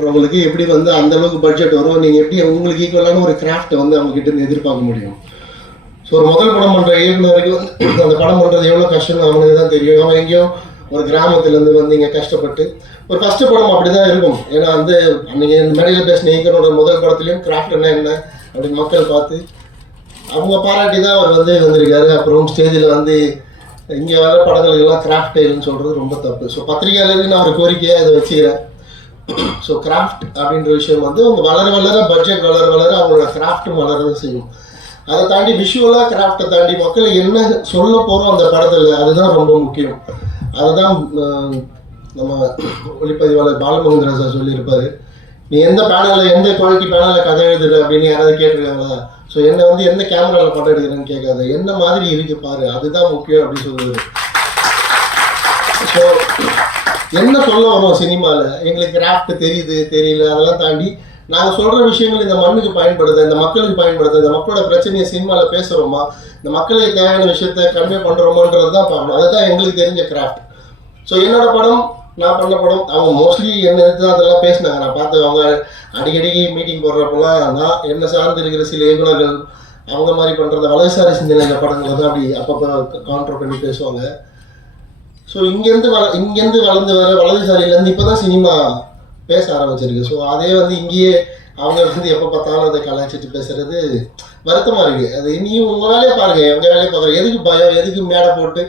பண்ணுறவங்களுக்கு எப்படி வந்து அந்தளவுக்கு பட்ஜெட் வரும், நீங்கள் எப்படி உங்களுக்கு ஈக்குவலான ஒரு கிராஃப்டை வந்து அவங்ககிட்ட இருந்து எதிர்பார்க்க முடியும். ஸோ ஒரு முதல் படம் பண்ணுற இயக்குனருக்கு வந்து அந்த படம் பண்ணுறது எவ்வளோ கஷ்டம்னு அவனுக்கு தான் தெரியும். அவன் எங்கேயோ ஒரு கிராமத்துலேருந்து வந்து இங்கே கஷ்டப்பட்டு ஒரு ஃபஸ்ட்டு படம் அப்படி தான் இருக்கும். ஏன்னா வந்து அன்றைக்கி மேடையில் பேசின இயக்குனரோட முதல் படத்துலையும் கிராஃப்ட்னா என்ன அப்படின்னு மக்கள் பார்த்து அவங்க பாராட்டி தான் அவர் வந்து வந்திருக்காரு. அப்புறம் ஸ்டேஜில் வந்து இங்கே வர படங்களுக்கெல்லாம் கிராஃப்ட் இல்லைன்னு சொல்கிறது ரொம்ப தப்பு. ஸோ பத்திரிகையாளருக்கு நான் ஒரு கோரிக்கையாக இதை வச்சுக்கிறேன். ஸோ கிராஃப்ட் அப்படின்ற விஷயம் வந்து அவங்க வளர வளர பட்ஜெட் வளர வளர அவங்களோட கிராஃப்ட்டும் வளரதான் செய்யும். அதை தாண்டி விஷுவலாக கிராஃப்டை தாண்டி மக்கள் என்ன சொல்ல போகிறோம் அந்த படத்தில், அதுதான் ரொம்ப முக்கியம். அதுதான் நம்ம ஒளிப்பதிவாளர் பாலமகேந்திரா சார் சொல்லியிருப்பார், நீ எந்த பேனலில் எந்த குவாலிட்டி பேனலில் கதை எழுதுற அப்படின்னு யாராவது கேட்டிருக்காங்களா. ஸோ என்னை வந்து எந்த கேமராவில் படம் எடுக்கிறேன்னு கேட்காது, என்ன மாதிரி இருக்கு பாரு, அதுதான் முக்கியம் அப்படின்னு சொல்லுவார். ஸோ என்ன சொல்ல வரும் சினிமாவில், எங்களுக்கு கிராஃப்ட் தெரியுது தெரியல அதெல்லாம் தாண்டி நாங்கள் சொல்கிற விஷயங்கள் இந்த மண்ணுக்கு பயன்படுது, இந்த மக்களுக்கு பயன்படுது, இந்த மக்களோட பிரச்சனையை சினிமாவில் பேசுகிறோமா, இந்த மக்களுக்கு தேவையான விஷயத்த கன்வே பண்ணுறோமான்றது தான் பார்க்கணும். அதுதான் எங்களுக்கு தெரிஞ்ச கிராஃப்ட். ஸோ என்னோட படம் நான் பண்ண படம் அவங்க மோஸ்ட்லி என்ன எடுத்து தான் அதெல்லாம் பேசினாங்க. நான் பார்த்து அவங்க அடிக்கடிக்கு மீட்டிங் போடுறப்பெல்லாம் நான் என்ன சார்ந்து இருக்கிற சில இயக்குனர்கள் அவங்க மாதிரி பண்ணுறத வலதுசாரி சிந்தனை படங்களை தான் அப்படி அப்பப்போ கான்ட்ரோல் பண்ணி பேசுவாங்க. ஸோ இங்கேருந்து வளர்ந்து வர வலதுசாரியிலேருந்து இப்போ தான் சினிமா பேச ஆரம்பிச்சிருக்கு. ஸோ அதே வந்து இங்கேயே அவங்க வந்து எப்போ பார்த்தாலும் அதை கலாய்ச்சிட்டு பேசுறது வருத்தமாக இருக்குது. அது இனியும் உங்கள் வேலையை பாருங்கள், எங்கள் வேலையை பார்க்குறேன். எதுக்கு பயம், எதுக்கு மேடை போட்டு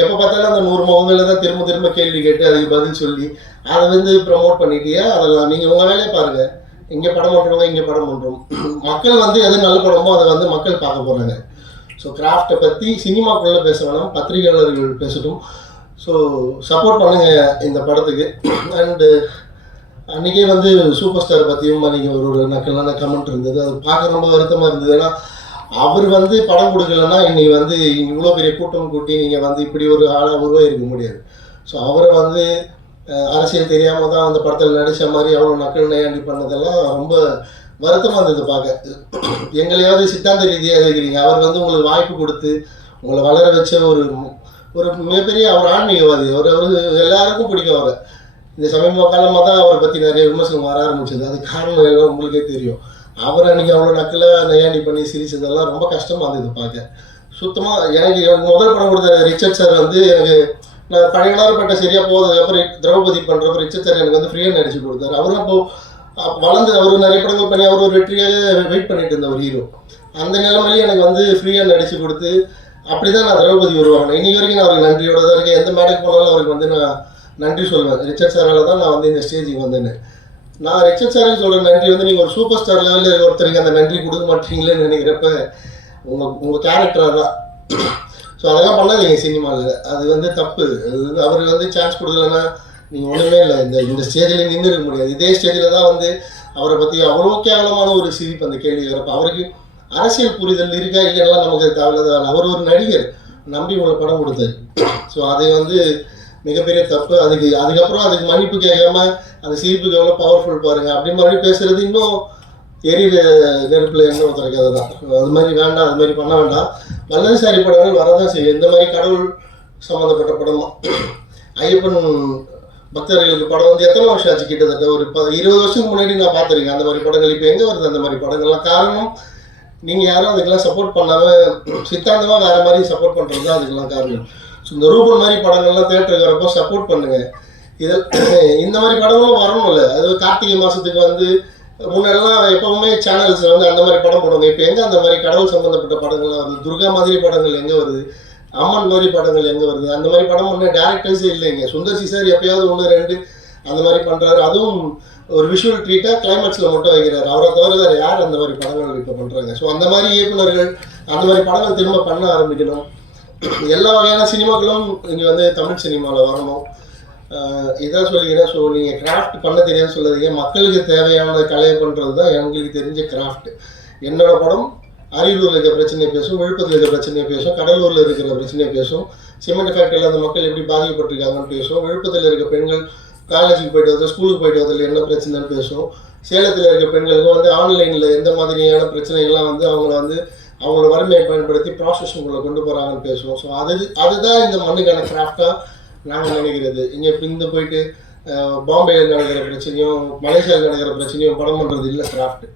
எப்போ பார்த்தாலும் அந்த 100 முகங்களை தான் திரும்ப திரும்ப கேள்வி கேட்டு அதுக்கு பதில் சொல்லி அதை வந்து ப்ரமோட் பண்ணிட்டியா, அதெல்லாம் நீங்கள் உங்கள் வேலையை பாருங்கள். இங்கே படம் பண்ணுறவங்க இங்கே படம் பண்ணுறோம், மக்கள் வந்து எது நல்ல படமோ அதை வந்து மக்கள் பார்க்க போகிறாங்க. ஸோ கிராஃப்டை பற்றி சினிமாக்குள்ளே பேச வேணாம், பத்திரிகையாளர்கள் பேசட்டும். ஸோ சப்போர்ட் பண்ணுங்கள் இந்த படத்துக்கு. அண்டு அன்றைக்கே வந்து சூப்பர் ஸ்டாரை பற்றியும் அன்றைக்கி ஒரு நக்கலான கமெண்ட் இருந்தது, அது பார்க்க ரொம்ப வருத்தமாக இருந்தது. ஏன்னா அவர் வந்து படம் கொடுக்கலன்னா இன்றைக்கி வந்து இவ்வளோ பெரிய கூட்டம் கூட்டி நீங்கள் வந்து இப்படி ஒரு ஆளாக உருவாயிருக்க முடியாது. ஸோ அவரை வந்து அரசியல் தெரியாமல் தான் அந்த படத்தில் நடித்த மாதிரி அவ்வளோ நக்கல் நையாண்டி பண்ணதெல்லாம் ரொம்ப வருத்தமாக இருந்தது பார்க்க. எங்களையாவது சித்தாந்த ரீதியாக இருக்கிறீங்க, அவர் வந்து உங்களுக்கு வாய்ப்பு கொடுத்து உங்களை வளர வச்ச ஒரு மிகப்பெரிய அவர் ஆன்மீகவாதி. அவர் எல்லாருக்கும் பிடிக்கும். அவரை இந்த சமீப காலமாக தான் அவரை பற்றி நிறைய விமர்சனம் வர ஆரம்பிச்சது. அது காரணம் எல்லாம் உங்களுக்கே தெரியும். அவர் அன்றைக்கி அவ்வளோ நக்கலாக நையாண்டி பண்ணி சிரிச்சதெல்லாம் ரொம்ப கஷ்டமாக இருந்தது பார்க்க. சுத்தமாக எனக்கு முதல் படம் கொடுத்த ரிச்சர்ட் சார் வந்து எனக்கு நான் பழைய நாள்பட்ட சரியாக போகிறதுக்கப்புறம் திரௌபதி பண்ணுறப்ப ரிச்சர்ட் சார் எனக்கு வந்து ஃப்ரீயாக நடிச்சு கொடுத்தாரு. அவரும் அப்போது வளர்ந்து அவர் நிறைய படங்கள் பண்ணி அவர் ஒரு வெற்றியாக வெயிட் பண்ணிட்டு இருந்த ஒரு ஹீரோ. அந்த நிலைமையிலேயே எனக்கு வந்து ஃப்ரீயாக நடிச்சு கொடுத்து அப்படி தான் நான் திரௌபதி வருவாங்க. இன்றைக்கி வரைக்கும் நான் அவருக்கு நன்றியோடு தான் இருக்கேன். எந்த மேடைக்கு போனாலும் அவருக்கு வந்து நான் நன்றி சொல்லுவேன். ரிச்சர்ட் சாரால் தான் நான் வந்து இந்த ஸ்டேஜுக்கு வந்தேன்னு. நான் ரிச்சர்ட் சாருக்கு சொல்கிற நன்றி வந்து நீங்கள் ஒரு சூப்பர் ஸ்டார் லெவலில் ஒருத்தருக்கு அந்த நன்றி கொடுக்க மாட்டீங்களேன்னு நினைக்கிறப்ப உங்கள் கேரக்டராக தான். ஸோ அதெல்லாம் பண்ணாதீங்க சினிமாவில், அது வந்து தப்பு. அது வந்து அவருக்கு வந்து சான்ஸ் கொடுக்கலன்னா நீங்கள் ஒன்றுமே இல்லை, இந்த ஸ்டேஜில் நின்று இருக்க முடியாது. இதே ஸ்டேஜில் தான் வந்து அவரை பற்றி அவ்வளோ கேவலமான ஒரு சிரிப்பு அந்த கேள்வி வரப்போ அவருக்கு அரசியல் புரிதல் இருக்கா இல்லைன்னா நமக்கு தேவையில்லாத. அவர் ஒரு நடிகர், நம்பி உங்களை படம் கொடுத்தாரு. ஸோ அதை வந்து மிகப்பெரிய தப்பு. அதுக்கப்புறம் அதுக்கு மன்னிப்பு கேட்காம அந்த சிரிப்புக்கு எவ்வளோ பவர்ஃபுல் பாருங்கள் அப்படி மாதிரி பேசுகிறது இன்னும் எரியிற நெருப்பில் என்ன ஒருத்தருக்கு அதை தான். அது மாதிரி வேண்டாம், அது மாதிரி பண்ண வேண்டாம். வல்லதுசாரி படங்கள் வரதான் செய்யும். இந்த மாதிரி கடவுள் சம்மந்தப்பட்ட படம் ஐயப்பன் பக்தர்களுக்கு படம் வந்து எத்தனை வருஷம் ஆச்சு, கிட்டத்தட்ட ஒரு 20 வருஷத்துக்கு முன்னாடி நான் பார்த்துருக்கேன் அந்த மாதிரி படங்கள். இப்போ எங்கே வருது அந்த மாதிரி படங்கள்லாம்? காரணம் நீங்கள் யாரும் அதுக்கெல்லாம் சப்போர்ட் பண்ணாமல் சித்தாந்தமாக வேறு மாதிரி சப்போர்ட் பண்ணுறது தான் அதுக்கெல்லாம் காரணம். ஸோ இந்த ரூபன் மாதிரி படங்கள்லாம் தேட்டருக்கு வரப்போ சப்போர்ட் பண்ணுங்கள். இந்த மாதிரி படங்களும் வரணும்ல. அது கார்த்திகை மாதத்துக்கு வந்து முன்னெல்லாம் எப்பவுமே சேனல்ஸில் வந்து அந்த மாதிரி படம் போடுவாங்க. இப்போ எங்கே அந்த மாதிரி கடவுள் சம்மந்தப்பட்ட படங்கள்லாம் வருது? துர்கா மாதிரி படங்கள் எங்கே வருது? அம்மன் மாதிரி படங்கள் எங்கே வருது? அந்த மாதிரி படம் ஒன்று டேரக்டர்ஸே இல்லைங்க. சுந்தர்சி சார் எப்பயாவது 1-2 அந்த மாதிரி பண்ணுறாரு. அதுவும் ஒரு விஷுவல் ட்ரீட்டாக கிளைமேக்ஸில் மட்டும் வைக்கிறாரு. அவரை தவிர வேறு யார் அந்த மாதிரி படங்கள் இப்போ பண்ணுறாங்க? ஸோ அந்த மாதிரி இயக்குநர்கள் அந்த மாதிரி படங்கள் திரும்ப பண்ண ஆரம்பிக்கணும். எல்லா வகையான சினிமாக்களும் இங்கே வந்து தமிழ் சினிமாவில் வரணும். இதான் சொல்லிக்கிறேன். ஸோ நீங்கள் கிராஃப்ட் பண்ண தெரியாதுன்னு சொல்லாதீங்க. மக்களுக்கு தேவையான கலையை பண்ணுறது தான் எங்களுக்கு தெரிஞ்ச கிராஃப்ட். என்னோட படம் அரியலூரில் இருக்கிற பிரச்சனையை பேசும், விழுப்புரத்தில் இருக்கிற பிரச்சனையை பேசும், கடலூரில் இருக்கிற பிரச்சனையை பேசும், சிமெண்ட் ஃபேக்டரியில் அந்த மக்கள் எப்படி பாதிக்கப்பட்டிருக்காங்கன்னு பேசும், விழுப்புரத்தில் இருக்க பெண்கள் காலேஜுக்கு போய்ட்டு வந்து ஸ்கூலுக்கு போய்ட்டு வந்ததில் என்ன பிரச்சனைன்னு பேசும், சேலத்தில் இருக்க பெண்களுக்கும் வந்து ஆன்லைனில் எந்த மாதிரியான பிரச்சனைகள்லாம் வந்து அவங்களோட வறுமையை பயன்படுத்தி ப்ராசஸுக்குள்ளே கொண்டு போகிறாங்கன்னு பேசுவோம். ஸோ அதுதான் இந்த மண்ணுக்கான கிராஃப்டாக நாங்கள் நினைக்கிறது. இங்கே இந்த போயிட்டு பாம்பேயில் நடக்கிற பிரச்சனையும் மலேசியாவில் நடக்கிற பிரச்சனையும் படம் பண்ணுறது இல்லை கிராஃப்ட்.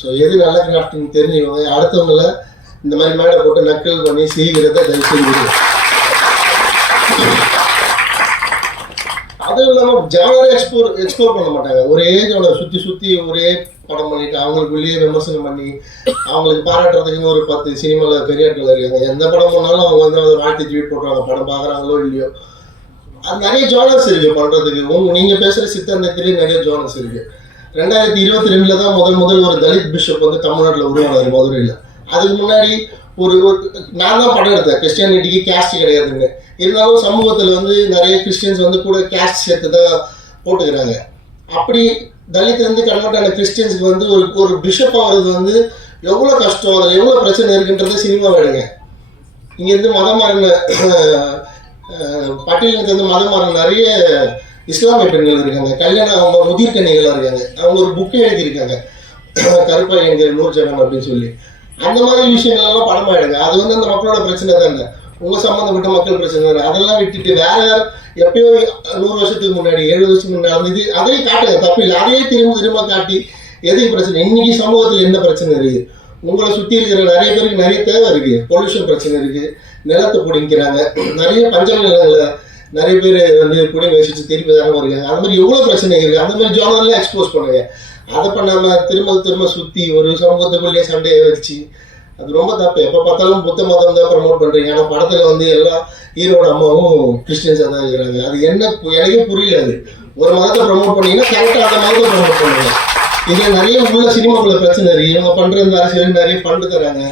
ஸோ எது நல்ல கிராஃப்ட்னு தெரிஞ்சுக்கோங்க. அடுத்தவங்கள இந்த மாதிரி மேடை போட்டு நக்கல் பண்ணி செய்கிறத தயவு செஞ்சு. அதுவும் இல்லாமல் ஜானரை எக்ஸ்ப்ளோர் பண்ண மாட்டாங்க. ஒரே ஜானர் சுற்றி ஒரே படம் பண்ணிட்டு அவங்களுக்குள்ளேயே விமர்சனம் பண்ணி அவங்களுக்கு பாராட்டுறதுக்குன்னு ஒரு 10 சினிமாவில் பெரிய ஆட்கள் இருக்காங்க. எந்த படம் பண்ணாலும் அவங்க வந்து அதை வாழ்த்து ட்வீட் போடுறாங்க, படம் பார்க்குறாங்களோ இல்லையோ. அது நிறைய ஜானர்ஸ் இருக்குது பண்ணுறதுக்கு. நீங்கள் பேசுகிற சித்தாந்தத்திலேயே நிறைய ஜானர்ஸ் இருக்குது. 2022 தான் முதல் ஒரு தலித் பிஷப் வந்து தமிழ்நாட்டில் உருவானார் மதுரையில். அதுக்கு முன்னாடி ஒரு நான் தான் படம் எடுத்தேன், கிறிஸ்டியானிட்டிக்கு கேஸ்ட் கிடையாதுங்க. இருந்தாலும் சமூகத்தில் வந்து நிறைய கிறிஸ்டியன்ஸ் வந்து கூட கேஸ்ட் சேர்த்து தான் போட்டுக்கிறாங்க. அப்படி தலித்துலேருந்து கன்வெர்ட் ஆன கிறிஸ்டியன்ஸுக்கு வந்து ஒரு பிஷப் ஆகிறது வந்து எவ்வளோ கஷ்டம், அதில் எவ்வளோ பிரச்சனை இருக்குன்றது சினிமா வேணுங்க. இங்கேருந்து மதம் மாறின பட்டியலிருந்து மதம் மாறின நிறைய இஸ்லாமிய பெண்கள் இருக்காங்க, கல்யாணம் முதிர் கன்னிகளாக இருக்காங்க. அவங்க ஒரு புக்கே எழுதியிருக்காங்க, கருப்பையங்கள் நூர்ஜகான் அப்படின்னு சொல்லி. அந்த மாதிரி விஷயங்கள்லாம் படமாயிடுங்க. அது வந்து அந்த மக்களோட பிரச்சனை தானே, உங்கள் சம்மந்தப்பட்ட மக்கள் பிரச்சனை தானே. அதெல்லாம் விட்டுட்டு வேற யார் எப்பயோ 100 வருஷத்துக்கு முன்னாடி 70 வருஷத்துக்கு முன்னாடி நடந்தது அதையும் காட்டுங்க, தப்பு இல்லை. அதையே திரும்ப காட்டி எதுக்கு பிரச்சனை, இன்னைக்கு சமூகத்தில் என்ன பிரச்சனை இருக்குது, உங்களை சுற்றி இருக்கிற நிறைய பேருக்கு நிறைய தேவை இருக்குது. பொல்யூஷன் பிரச்சனை இருக்குது, நிலத்தை பிடிக்கிறாங்க, நிறைய பஞ்சம் நிலங்களை நிறைய பேர் வந்து குடிங்க வச்சுட்டு திருப்பி தானே இருக்காங்க. அந்த மாதிரி எவ்வளோ பிரச்சனை இருக்குது. அந்த மாதிரி ஜானர்லாம் எக்ஸ்போஸ் பண்ணுங்க. அதை பண்ணாமல் திரும்ப சுற்றி ஒரு சமூகத்துக்குள்ளேயே சண்டையை வச்சு அது ரொம்ப தப்பு. எப்போ பார்த்தாலும் புத்த மதம் தான் ப்ரமோட் பண்ணுறீங்க. ஆனால் படத்தில் வந்து எல்லா ஹீரோட அம்மாவும் கிறிஸ்டியன்ஸாக தான் இருக்கிறாங்க. அது என்ன எனக்கே புரியல. அது ஒரு மதத்தை ப்ரமோட் பண்ணீங்கன்னா கரெக்டாக அந்த மதத்தை ப்ரமோட் பண்ணுங்க. இதில் நிறைய உள்ள சினிமாக்குள்ள பிரச்சனை இருக்குது. இவங்க பண்ணுற இந்த அரசியல் நிறைய ஃபண்டு தராங்க.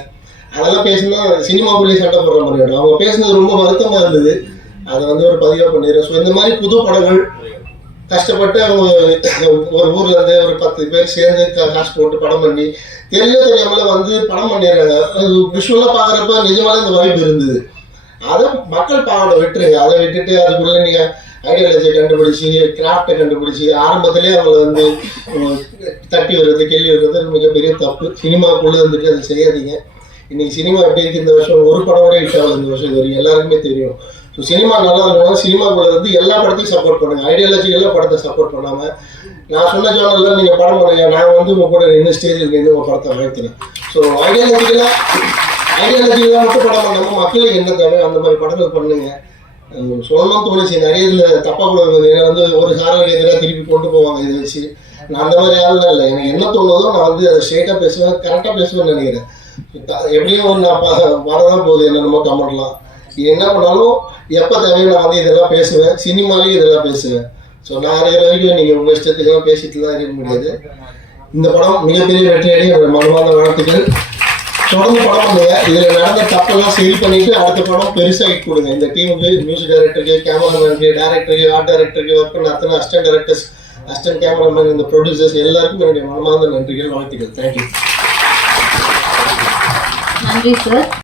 அதெல்லாம் பேசுனா சினிமாக்குள்ளேயே சண்டை போடுற மாதிரி ஆகிடும். அவங்க பேசுனது ரொம்ப வருத்தமாக இருந்தது. அதை வந்து ஒரு பதிவாக பண்ணிடுறேன். ஸோ இந்த மாதிரி புது படங்கள் கஷ்டப்பட்டு அவங்க ஒரு ஊர்ல இருந்து ஒரு 10 பேர் சேர்ந்து காசு போட்டு படம் பண்ணி தெரியாமல வந்து படம் பண்ணிடுறாங்க. விஷுவலாக பார்க்குறப்ப நிஜமாலே இந்த வாய்ப்பு இருந்தது. அதை மக்கள் பார்க்கணும், விட்டுருங்க. அதை விட்டுட்டு அதுக்குள்ளே நீங்கள் ஐடியாலஜியை கண்டுபிடிச்சி கிராஃப்டை கண்டுபிடிச்சி ஆரம்பத்திலே அவங்களை வந்து தட்டி வர்றது கேள்வி வர்றது மிகப்பெரிய தப்பு. சினிமாக்குள்ளே இருந்துட்டு அதை செய்யாதீங்க. இன்னைக்கு சினிமா எப்படி இருக்கு, இந்த வருஷம் ஒரு படம் கூட ஹிட் ஆகல. இந்த வருஷம் தெரியும், எல்லாருக்குமே தெரியும். ஸோ சினிமா நல்லா இருக்கணும். சினிமாக்குள்ள வந்து எல்லா படத்தையும் சப்போர்ட் பண்ணுங்க, ஐடியாலஜி எல்லா படத்தை சப்போர்ட் பண்ணாமல் நான் சொன்ன ஜானர்ல நீங்கள் படம் பண்ணுங்க. நான் வந்து உங்கள் கூட என்ன ஸ்டேஜில் இருந்து உங்கள் படத்தை வாழ்த்துறேன். ஸோ ஐடியாலஜிக்கெல்லாம் மட்டும் படம் பண்ணாமல் மக்களுக்கு என்ன தேவை அந்த மாதிரி படங்கள் பண்ணுங்க. சொல்லணும்னு தோணுச்சு. நிறைய இதில் தப்பாக கூட இருக்குது. ஏன்னா வந்து ஒரு சாரலுக்கு எதிராக திருப்பி கொண்டு போவாங்க இதை வச்சு. நான் அந்த மாதிரி ஆளுலாம் இல்லை. எனக்கு என்ன தோணுதோ நான் வந்து அதை ஸ்ட்ரெயிட்டாக பேசுவேன், கரெக்டாக பேசுவேன்னு நினைக்கிறேன். எப்படியும் நான் வரதான் போகுது என்னென்னமோ கமெண்ட்லாம். என்ன பண்ணாலும் எப்போ தேவையோ நான் வந்து இதெல்லாம் பேசுவேன், சினிமாலேயும் இதெல்லாம் பேசுவேன். ஸோ நான் இருக்கிற வரைக்கும் நீங்கள் உங்கள் இஷ்டத்துக்கெல்லாம் பேசிட்டுலாம் இருக்க முடியாது. இந்த படம் மிகப்பெரிய வெற்றியடை என்னோட மனமார்ந்த வாழ்த்துக்கள். தொடர்ந்து படம் பண்ணுங்க. இதில் நடந்த தப்பெல்லாம் சரி பண்ணிட்டு அடுத்த படம் பெருசாக ஹிட் கொடுங்க. இந்த டீமுக்கு, மியூசிக் டைரக்டருக்கு, கேமராமேனுக்கு, டேரக்டருக்கு, ஆர்ட் டைரக்டருக்கு, ஒர்க் பண்ண அத்தனை அசிஸ்டன்ட் டைரக்டர்ஸ், அசிஸ்டன்ட் கேமராமேன், இந்த ப்ரொடியூசர்ஸ் எல்லாருக்கும் என்னுடைய மனமார்ந்த நன்றிகள், வாழ்த்துக்கள். தேங்க்யூ. நன்றி சார்.